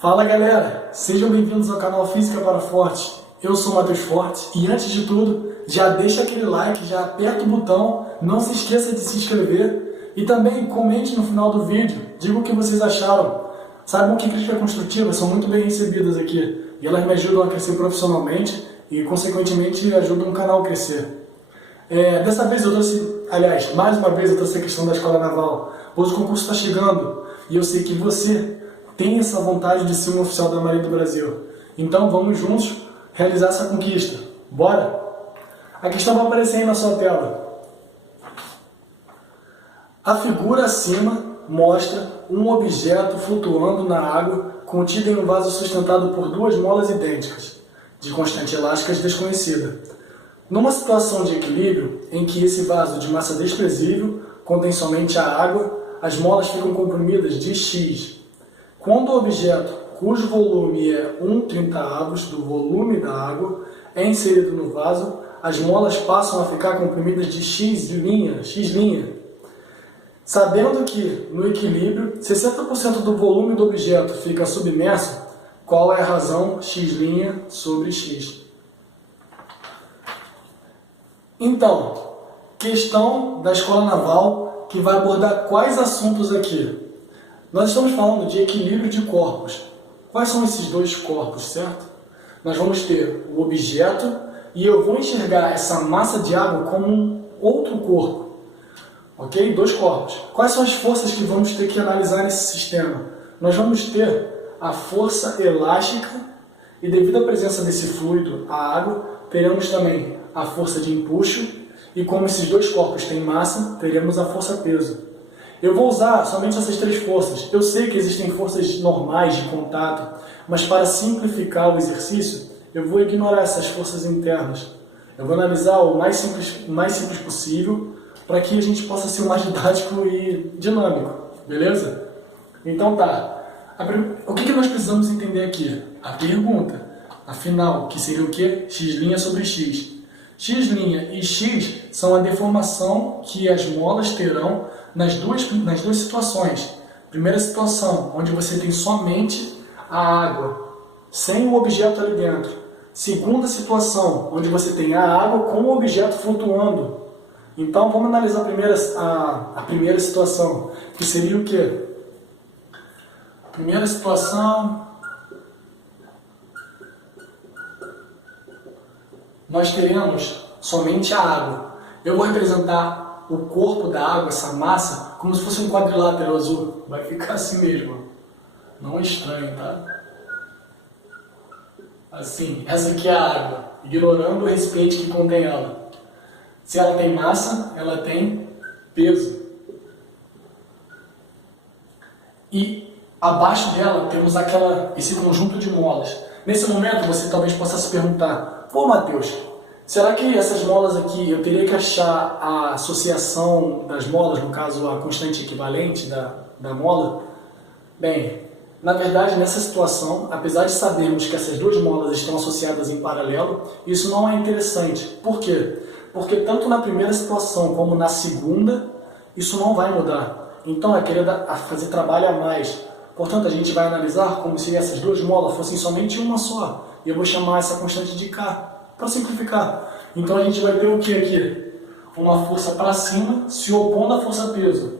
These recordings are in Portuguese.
Fala galera, sejam bem-vindos ao canal Física para Fortes. Eu sou o Matheus Fortes e antes de tudo, já deixa aquele like, já aperta o botão, não se esqueça de se inscrever e também comente no final do vídeo, diga o que vocês acharam. Saibam que críticas construtivas são muito bem recebidas aqui e elas me ajudam a crescer profissionalmente e consequentemente ajudam o canal a crescer. Dessa vez eu trouxe, mais uma vez eu trouxe a questão da Escola Naval, pois o concurso está chegando e eu sei que você tem essa vontade de ser um oficial da Marinha do Brasil. Então vamos juntos realizar essa conquista. Bora? A questão vai aparecer aí na sua tela. A figura acima mostra um objeto flutuando na água contido em um vaso sustentado por duas molas idênticas, de constante elástica desconhecida. Numa situação de equilíbrio, em que esse vaso de massa desprezível contém somente a água, as molas ficam comprimidas de X. Quando o objeto, cujo volume é 1/30 do volume da água, é inserido no vaso, as molas passam a ficar comprimidas de X'. Sabendo que, no equilíbrio, 60% do volume do objeto fica submerso, qual é a razão X' sobre X? Então, questão da Escola Naval que vai abordar quais assuntos aqui? Nós estamos falando de equilíbrio de corpos. Quais são esses dois corpos, certo? Nós vamos ter o objeto e eu vou enxergar essa massa de água como um outro corpo. Ok? Dois corpos. Quais são as forças que vamos ter que analisar nesse sistema? Nós vamos ter a força elástica e devido à presença desse fluido, a água, teremos também a força de empuxo e como esses dois corpos têm massa, teremos a força-peso. Eu vou usar somente essas três forças. Eu sei que existem forças normais de contato, mas para simplificar o exercício, eu vou ignorar essas forças internas. Eu vou analisar o mais simples possível, para que a gente possa ser o mais didático e dinâmico, beleza? Então tá. O que nós precisamos entender aqui? A pergunta. Afinal, que seria o quê? X' sobre X. X' e X são a deformação que as molas terão nas duas situações. Primeira situação, onde você tem somente a água, sem o objeto ali dentro. Segunda situação, onde você tem a água com o objeto flutuando. Então vamos analisar a primeira situação, que seria o quê? Primeira situação, nós teremos somente a água. Eu vou representar o corpo da água, essa massa, como se fosse um quadrilátero azul. Vai ficar assim mesmo. Não é estranho, tá? Assim, essa aqui é a água, ignorando o recipiente que contém ela. Se ela tem massa, ela tem peso. E abaixo dela temos esse conjunto de molas. Nesse momento você talvez possa se perguntar: pô, Matheus, será que essas molas aqui, eu teria que achar a associação das molas, no caso a constante equivalente da mola? Bem, na verdade nessa situação, apesar de sabermos que essas duas molas estão associadas em paralelo, isso não é interessante. Por quê? Porque tanto na primeira situação como na segunda, isso não vai mudar. Então é querer fazer trabalho a mais. Portanto, a gente vai analisar como se essas duas molas fossem somente uma só. E eu vou chamar essa constante de K, para simplificar. Então a gente vai ter o que aqui? Uma força para cima se opondo à força-peso.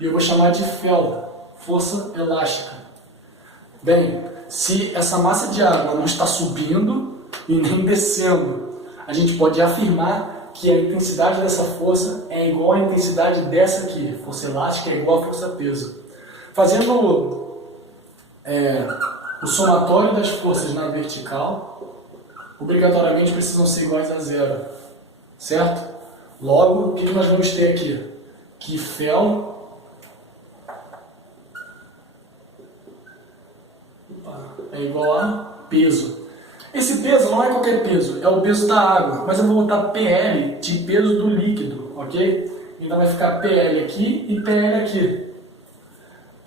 E eu vou chamar de Fel, força elástica. Bem, se essa massa de água não está subindo e nem descendo, a gente pode afirmar que a intensidade dessa força é igual à intensidade dessa aqui. Força elástica é igual à força-peso. Fazendo o somatório das forças na vertical, obrigatoriamente precisam ser iguais a zero, certo? Logo, o que nós vamos ter aqui? Que Fel é igual a peso. Esse peso não é qualquer peso, é o peso da água, mas eu vou botar PL de peso do líquido, ok? Então vai ficar PL aqui e PL aqui.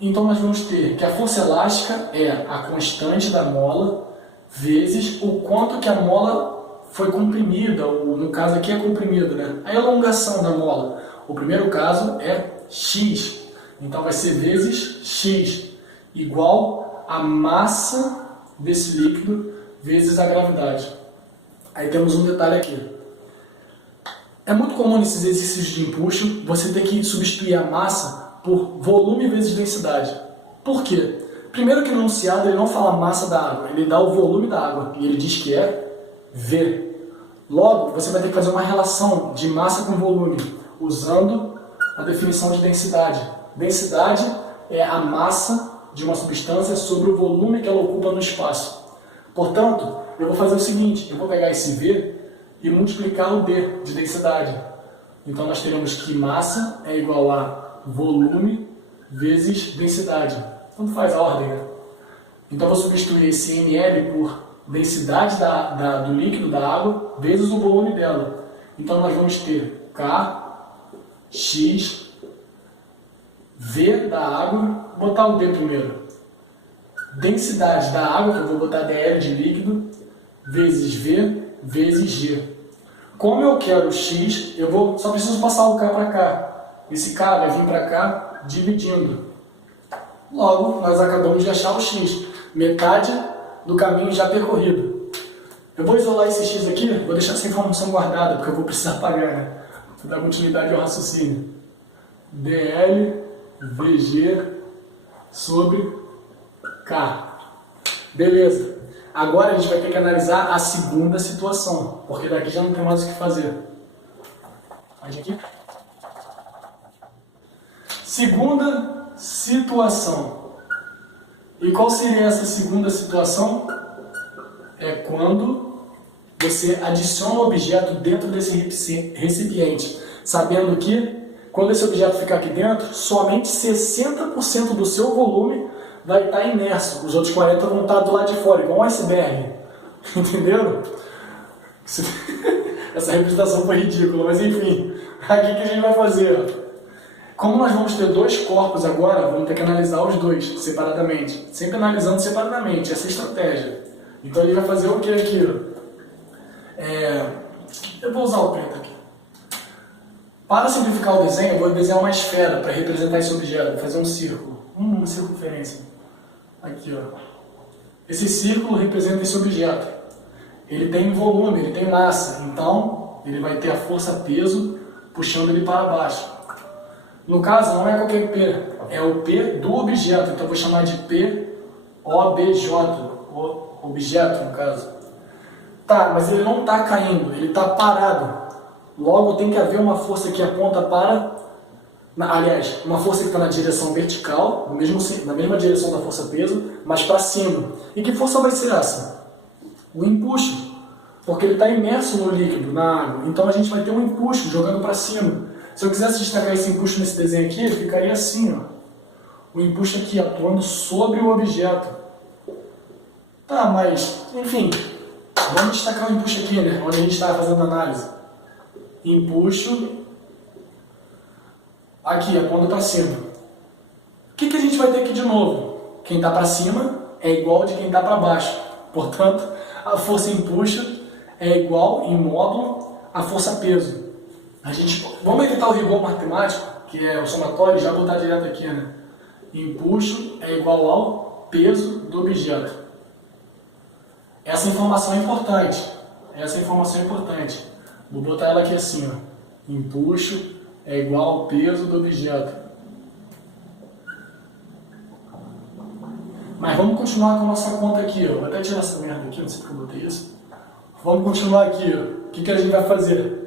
Então nós vamos ter que a força elástica é a constante da mola vezes o quanto que a mola foi comprimida, ou no caso aqui é comprimida, né? A elongação da mola. O primeiro caso é X, então vai ser vezes X, igual a massa desse líquido vezes a gravidade. Aí temos um detalhe aqui. É muito comum nesses exercícios de empuxo você ter que substituir a massa por volume vezes densidade. Por quê? Primeiro que no enunciado ele não fala massa da água, ele dá o volume da água e ele diz que é V. Logo, você vai ter que fazer uma relação de massa com volume, usando a definição de densidade. Densidade é a massa de uma substância sobre o volume que ela ocupa no espaço. Portanto, eu vou fazer o seguinte, eu vou pegar esse V e multiplicar o D de densidade. Então nós teremos que massa é igual a volume vezes densidade. Tanto faz a ordem, né? Então eu vou substituir esse ml por densidade do líquido, da água, vezes o volume dela. Então nós vamos ter K, X, V da água, vou botar o D primeiro. Densidade da água, que eu vou botar dl de líquido, vezes V, vezes G. Como eu quero X, só preciso passar o K para cá. Esse K vai vir para cá dividindo. Logo, nós acabamos de achar o X. Metade do caminho já percorrido. Eu vou isolar esse X aqui, vou deixar essa informação guardada, porque eu vou precisar pagar, né? Para dar continuidade ao raciocínio. dl VG sobre K. Beleza. Agora a gente vai ter que analisar a segunda situação, porque daqui já não tem mais o que fazer. Faz aqui. Segunda situação. E qual seria essa segunda situação? É quando você adiciona o objeto dentro desse recipiente, sabendo que quando esse objeto ficar aqui dentro, somente 60% do seu volume vai estar imerso. Os outros 40% vão estar do lado de fora, igual um iceberg. Entenderam? Essa representação foi ridícula, mas enfim. Aqui o que a gente vai fazer? Como nós vamos ter dois corpos agora, vamos ter que analisar os dois separadamente. Sempre analisando separadamente, essa é a estratégia. Então ele vai fazer o que aqui? Eu vou usar o preto aqui. Para simplificar o desenho, eu vou desenhar uma esfera para representar esse objeto. Vou fazer um círculo, uma circunferência. Aqui, ó. Esse círculo representa esse objeto. Ele tem volume, ele tem massa. Então, ele vai ter a força-peso puxando ele para baixo. No caso, não é qualquer P, é o P do objeto. Então, eu vou chamar de POBJ, o objeto, no caso. Tá, mas ele não está caindo, ele está parado. Logo, tem que haver uma força que aponta para... Aliás, uma força que está na direção vertical, na mesma direção da força-peso, mas para cima. E que força vai ser essa? O empuxo. Porque ele está imerso no líquido, na água. Então a gente vai ter um empuxo jogando para cima. Se eu quisesse destacar esse empuxo nesse desenho aqui, ele ficaria assim, ó. O empuxo aqui, atuando sobre o objeto. Tá, mas, enfim, vamos destacar o empuxo aqui, né? Onde a gente estava fazendo análise. Empuxo. Aqui, aponta para cima. O que a gente vai ter aqui de novo? Quem está para cima é igual de quem está para baixo. Portanto, a força empuxo é igual, em módulo, a força peso. Vamos evitar o rigor matemático, que é o somatório, e já botar direto aqui, né? Empuxo é igual ao peso do objeto. Essa informação é importante. Vou botar ela aqui assim, ó. Empuxo é igual ao peso do objeto. Mas vamos continuar com a nossa conta aqui, ó. Vou até tirar essa merda aqui, não sei porque eu botei isso. Vamos continuar aqui, ó. O que a gente vai fazer?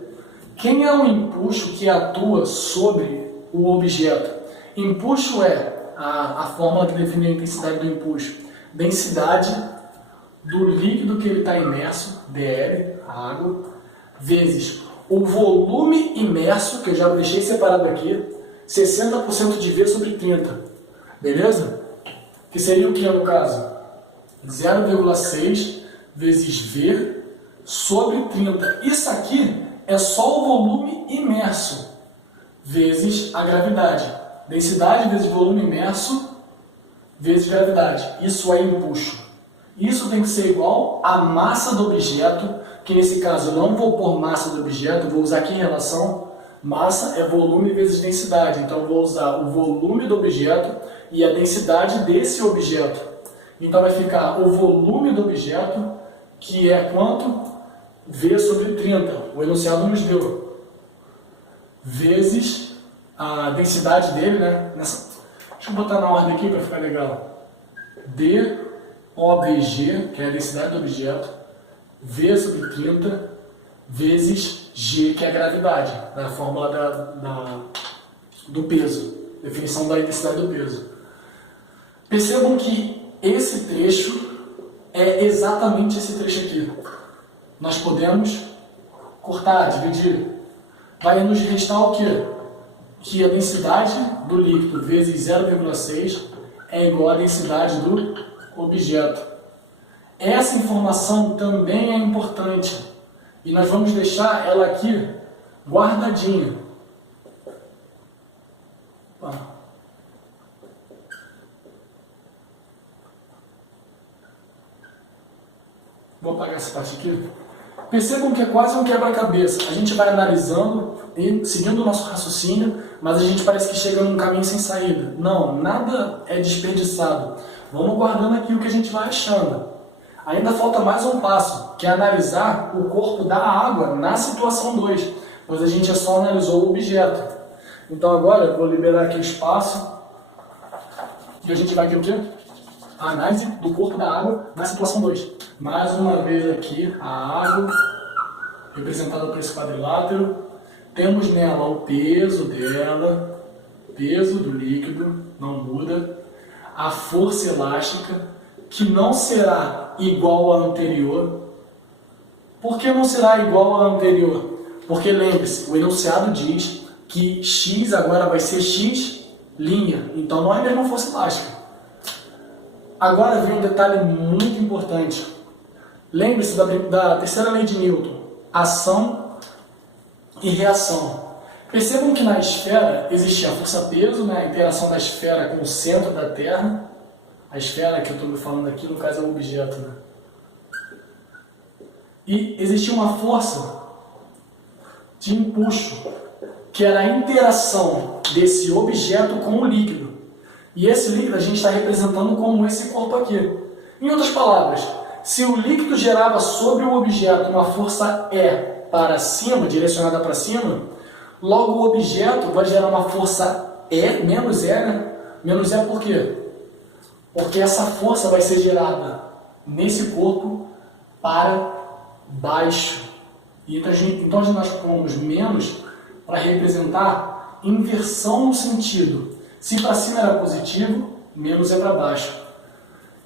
Quem é o empuxo que atua sobre o objeto? Empuxo é a fórmula que define a intensidade do empuxo. Densidade do líquido que ele está imerso, dl, a água, vezes o volume imerso, que eu já deixei separado aqui, 60% de V sobre 30. Beleza? Que seria o que no caso? 0,6 vezes V sobre 30. Isso aqui é só o volume imerso vezes a gravidade. Densidade vezes volume imerso vezes gravidade. Isso é empuxo. Isso tem que ser igual à massa do objeto, que nesse caso eu não vou pôr massa do objeto, vou usar aqui em relação. Massa é volume vezes densidade. Então eu vou usar o volume do objeto e a densidade desse objeto. Então vai ficar o volume do objeto, que é quanto? V sobre 30, o enunciado nos deu, vezes a densidade dele, né? Deixa eu botar na ordem aqui para ficar legal. DOBG, que é a densidade do objeto, V sobre 30, vezes G, que é a gravidade, da fórmula do peso, definição da intensidade do peso. Percebam que esse trecho é exatamente esse trecho aqui. Nós podemos cortar, dividir. Vai nos restar o quê? Que a densidade do líquido vezes 0,6 é igual à densidade do objeto. Essa informação também é importante e nós vamos deixar ela aqui guardadinha. Vou apagar essa parte aqui. Percebam que é quase um quebra-cabeça. A gente vai analisando e seguindo o nosso raciocínio, mas a gente parece que chega num caminho sem saída. Não, nada é desperdiçado. Vamos guardando aqui o que a gente vai achando. Ainda falta mais um passo, que é analisar o corpo da água na situação 2, pois a gente só analisou o objeto. Então agora eu vou liberar aqui o espaço e a gente vai aqui o quê? A análise do corpo da água na situação 2. Mais uma vez aqui a água, representada por esse quadrilátero. Temos nela o peso dela, peso do líquido, não muda. A força elástica, que não será igual à anterior. Por que não será igual à anterior? Porque lembre-se, o enunciado diz que x agora vai ser x', então não é a mesma força elástica. Agora vem um detalhe muito importante. Lembre-se da terceira lei de Newton, ação e reação. Percebam que na esfera existia a força-peso, né, a interação da esfera com o centro da Terra. A esfera que eu estou falando aqui, no caso, é o objeto. Né? E existia uma força de empuxo, que era a interação desse objeto com o líquido. E esse líquido a gente está representando como esse corpo aqui. Em outras palavras, se o líquido gerava sobre o objeto uma força E para cima, direcionada para cima, logo o objeto vai gerar uma força E, menos E, né? Menos E por quê? Porque essa força vai ser gerada nesse corpo para baixo. E então nós pomos menos para representar inversão no sentido. Se para cima era positivo, menos é para baixo.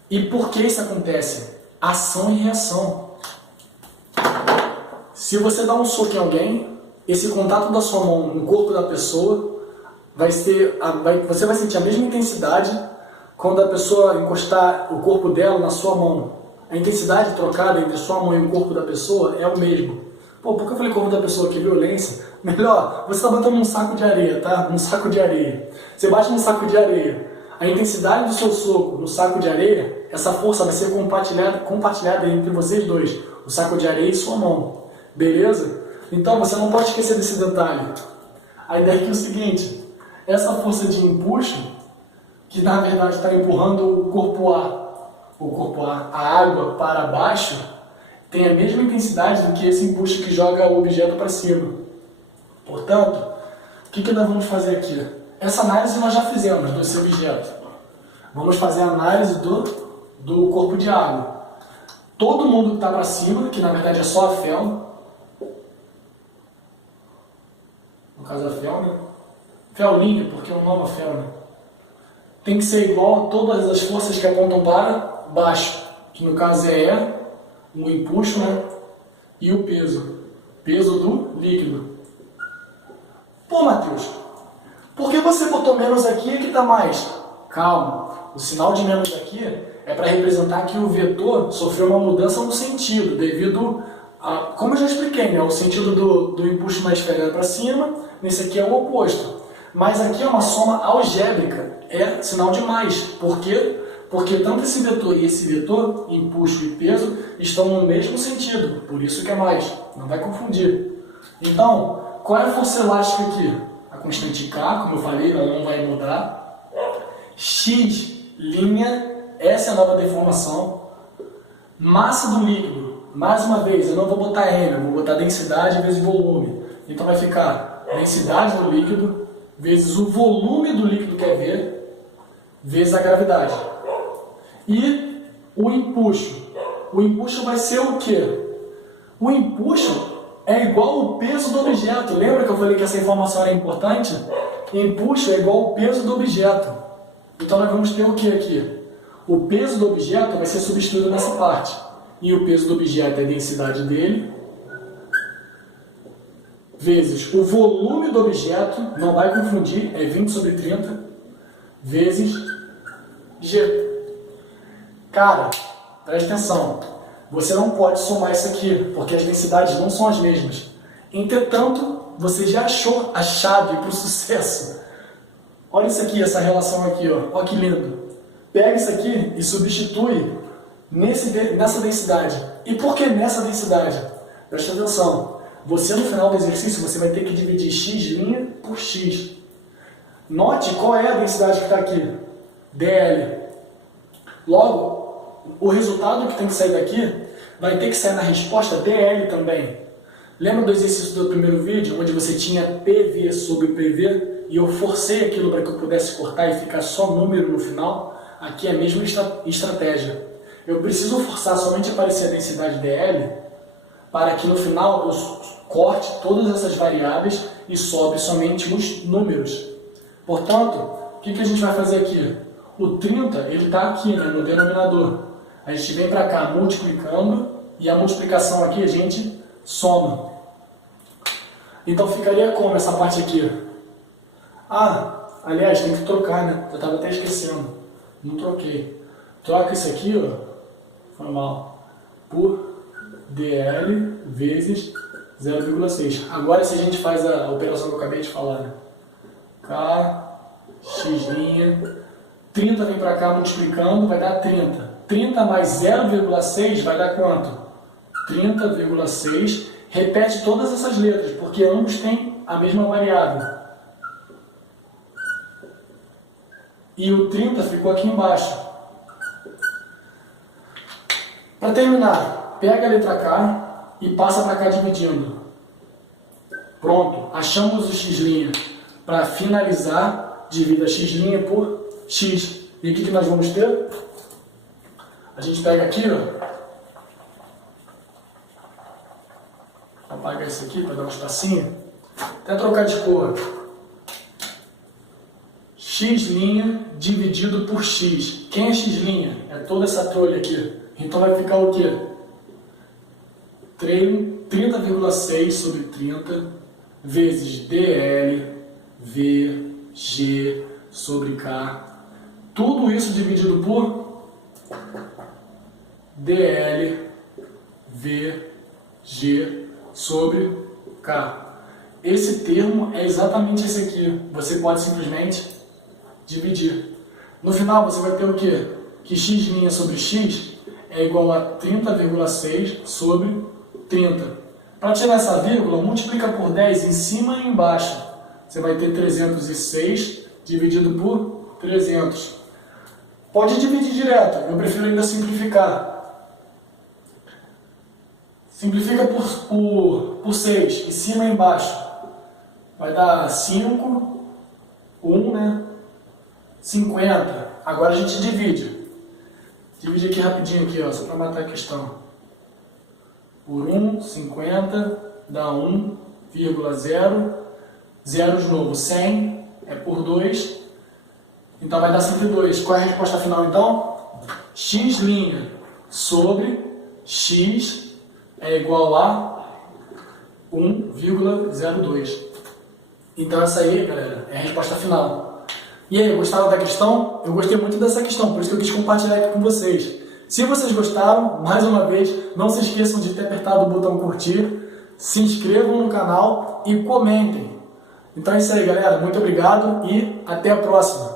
E por que isso acontece? Ação e reação. Se você dá um soco em alguém, esse contato da sua mão no corpo da pessoa você vai sentir a mesma intensidade quando a pessoa encostar o corpo dela na sua mão. A intensidade trocada entre a sua mão e o corpo da pessoa é o mesmo. Pô, por que eu falei corpo da pessoa? Que violência. Melhor, você está batendo num saco de areia, tá? Num saco de areia. Você bate num saco de areia. A intensidade do seu soco no saco de areia, essa força vai ser compartilhada entre vocês dois. O saco de areia e sua mão. Beleza? Então você não pode esquecer desse detalhe. A ideia aqui é o seguinte. Essa força de empuxo, que na verdade está empurrando o corpo A, a água para baixo, tem a mesma intensidade do que esse empuxo que joga o objeto para cima. Portanto, o que nós vamos fazer aqui? Essa análise nós já fizemos desse objeto. Vamos fazer a análise do corpo de água. Todo mundo que está para cima, que na verdade é só a fel, no caso a fel, né? Fellinha, porque é um nome fel, né? Tem que ser igual a todas as forças que apontam para baixo, que no caso é o empuxo, né? E o peso do líquido. Pô, Matheus, por que você botou menos aqui e aqui está mais? Calma, o sinal de menos aqui é para representar que o vetor sofreu uma mudança no sentido, devido a, como eu já expliquei, né? O sentido do empuxo na esfera para cima, nesse aqui é o oposto. Mas aqui é uma soma algébrica, é sinal de mais. Por quê? Porque tanto esse vetor e esse vetor, empuxo e peso, estão no mesmo sentido, por isso que é mais, não vai confundir. Então, qual é a força elástica aqui? A constante K, como eu falei, ela não vai mudar. X' Essa é a nova deformação. Massa do líquido. Mais uma vez, eu não vou botar M, eu vou botar densidade vezes volume. Então vai ficar densidade do líquido vezes o volume do líquido que é V, vezes a gravidade. E o empuxo. O empuxo vai ser o quê? O empuxo é igual ao peso do objeto. Lembra que eu falei que essa informação era importante? Empuxo é igual ao peso do objeto. Então nós vamos ter o que aqui? O peso do objeto vai ser substituído nessa parte. E o peso do objeto é a densidade dele, vezes o volume do objeto, não vai confundir, é 20 sobre 30, vezes G. Cara, presta atenção, você não pode somar isso aqui, porque as densidades não são as mesmas. Entretanto, você já achou a chave para o sucesso. Olha isso aqui, essa relação aqui, ó. Olha que lindo. Pega isso aqui e substitui nessa densidade. E por que nessa densidade? Presta atenção. Você no final do exercício, você vai ter que dividir x' por x. Note qual é a densidade que está aqui. dl. Logo, o resultado que tem que sair daqui vai ter que sair na resposta dl também. Lembra do exercício do primeiro vídeo, onde você tinha PV sobre PV e eu forcei aquilo para que eu pudesse cortar e ficar só número no final? Aqui é a mesma estratégia. Eu preciso forçar somente aparecer a densidade dl para que no final eu corte todas essas variáveis e sobre somente os números. Portanto, o que a gente vai fazer aqui? O 30 ele está aqui, né, no denominador. A gente vem para cá multiplicando e a multiplicação aqui a gente soma. Então ficaria como essa parte aqui? Ah, aliás, tem que trocar, né? Eu estava até esquecendo. Não troquei. Troca isso aqui, ó. Foi mal. Por dl vezes 0,6. Agora se a gente faz a operação que eu acabei de falar, né? K, x', 30 vem para cá multiplicando, vai dar 30. 30 mais 0,6 vai dar quanto? 30,6. Repete todas essas letras, porque ambos têm a mesma variável. E o 30 ficou aqui embaixo. Para terminar, pega a letra K e passa para cá dividindo. Pronto, achamos o x'. Para finalizar, divida x' por x. E o que nós vamos ter? A gente pega aqui, ó. Vou apagar isso aqui para dar um espacinho. Até trocar de cor. X' dividido por x. Quem é x'? É toda essa trolha aqui. Então vai ficar o quê? 30,6 sobre 30 vezes dl vg sobre k. Tudo isso dividido por dl vg sobre k. Esse termo é exatamente esse aqui. Você pode simplesmente dividir. No final você vai ter o quê? Que x' sobre x é igual a 30,6 sobre 30. Para tirar essa vírgula, multiplica por 10 em cima e embaixo. Você vai ter 306 dividido por 300. Pode dividir direto, eu prefiro ainda simplificar. Simplifica por 6, em cima e embaixo. Vai dar 5, 1, né? 50. Agora a gente divide. Divide aqui rapidinho, aqui, ó, só para matar a questão. Por 1, 50, dá 1,0. 0 de novo, 100 é por 2. Então vai dar 102. Qual é a resposta final então? X' sobre x é igual a 1,02. Então essa aí, galera, é a resposta final. E aí, gostaram da questão? Eu gostei muito dessa questão, por isso que eu quis compartilhar aqui com vocês. Se vocês gostaram, mais uma vez, não se esqueçam de ter apertado o botão curtir, se inscrevam no canal e comentem. Então é isso aí, galera. Muito obrigado e até a próxima.